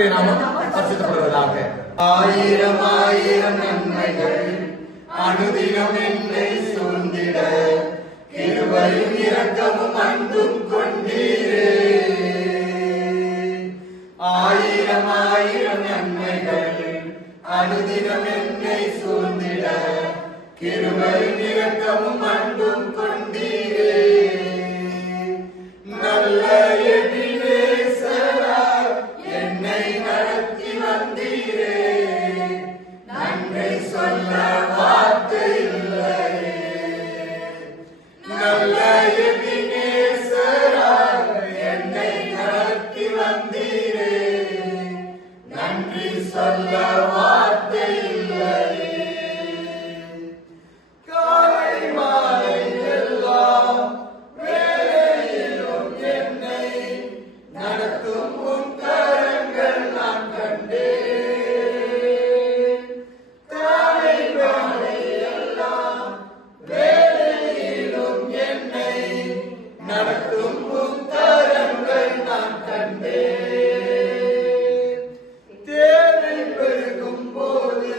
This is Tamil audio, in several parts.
கர்த்தருடைய நாமம் பரிசுத்தப்படுவதாக. ஆயிரம் ஆயிரம் நன்மைகள் அனுதினம் என்னை சூழ்ந்திட கிருபையும் இரக்கமும் அன்பும் கொண்டீரே. ஆயிரம் ஆயிரம் நன்மைகள் அனுதினம் என்னை சூழ்ந்திட கிருபையும் இரக்கமும் அன்பும் கொண்டீரே. நல்ல எபினேசரா என்னை நடத்தி வந்தீரே. நன்றி சொல்ல வார்த்தை இல்லையே. நல்ல எபினேசரா என்னை நடத்தி வந்தீரே. நன்றி சொல்ல வார்த்தை இல்லையே. காலை மாலை எல்லாம் வேலையிலும் என்னை நடத்தும் உம் கரங்கள் நான் கண்டேன். காலை மாலை எல்லாம் வேலையிலும் என்னை நடத்தும் உம் கரங்கள் நான் கண்டேன். தேவை பெருகும் போது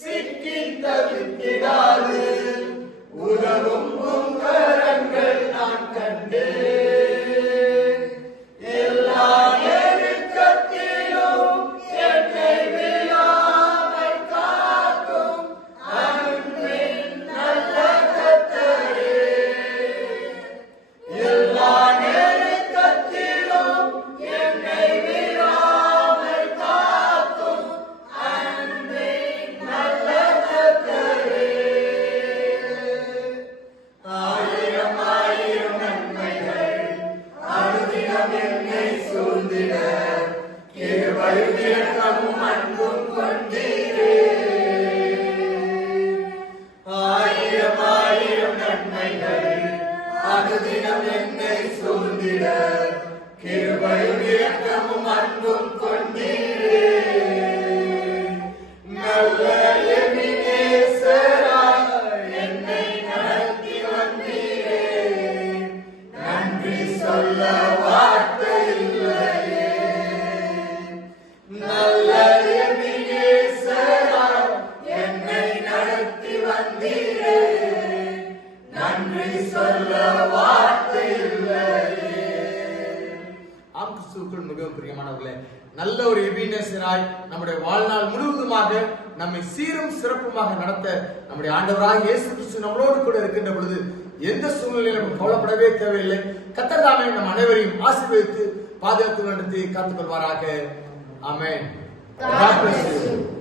சிக்கி தவித்திடாது உதவும் உம் கரங்கள் நான் கண்டேன். எல்லா நெருக்கத்திலும் என்னை விழாமல் காக்கும் அன்பின் நல்ல கர்த்தரே. எல்லா நெருக்கத்திலும் என்னை விழாமல் காக்கும் அன்பின் நல்ல கர்த்தரே. ஆயிரம் ஆயிரம் நன்மைகள் அனுதினம் என்னை சூழ்ந்திட கிருபையும் இரக்கமும் அன்பும் கொண்டீரே. ஆயிரம் ஆயிரம் நன்மைகள் அனுதினம் என்னை சூழ்ந்திட கிருபையும் இரக்கமும் அன்பும் கொண்டீரே. நல்ல எபினேசரா என்னை நடத்தி வந்தீரே. நன்றி சொல்ல வார்த்தை இல்லையே. நல்ல எபினேசரா என்னை நடத்தி வந்தீரே. நன்றி சொல்ல வார்த்தை இல்லையே. ஆம், கிறிஸ்துவுக்குள் மிகவும் பிரியமானவர்களே, நல்ல ஒரு எபினேசராய் நம்முடைய வாழ்நாள் முழுவதுமாக நம்மை சீரும் சிறப்புமாக நடத்த நம்முடைய ஆண்டவராக இயேசு கிறிஸ்து நம்மளோடு கூட இருக்கின்ற பொழுது எந்த சூழ்நிலையில் நம்ம கவலைப்படவே தேவையில்லை. கர்த்தர் தாமே நம் அனைவரையும் ஆசீர்வதித்து பாதுகாத்து நடத்தி காத்துக் கொள்வாராக. ஆமென். God bless you.